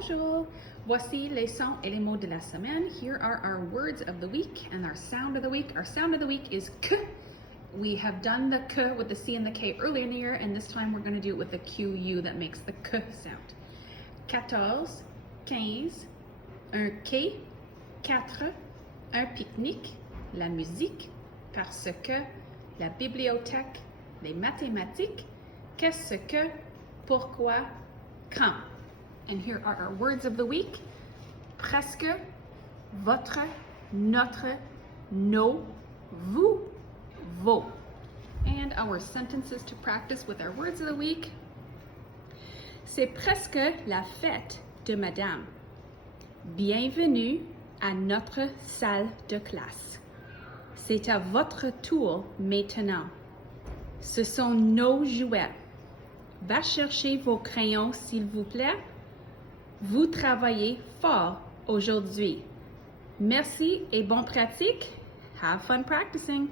Bonjour! Voici les sons et les mots de la semaine. Here are our words of the week and our sound of the week. Our sound of the week is k. We have done the k with the C and the K earlier in the year, and this time we're going to do it with the QU that makes the k sound. 14, 15, un quai, 4, un pique-nique, la musique, parce que, la bibliothèque, les mathématiques, qu'est-ce que, pourquoi, quand. And here are our words of the week. Presque, votre, notre, nos, vous, vos. And our sentences to practice with our words of the week. C'est presque la fête de Madame. Bienvenue à notre salle de classe. C'est à votre tour maintenant. Ce sont nos jouets. Va chercher vos crayons, s'il vous plaît. Vous travaillez fort aujourd'hui. Merci et bonne pratique. Have fun practicing.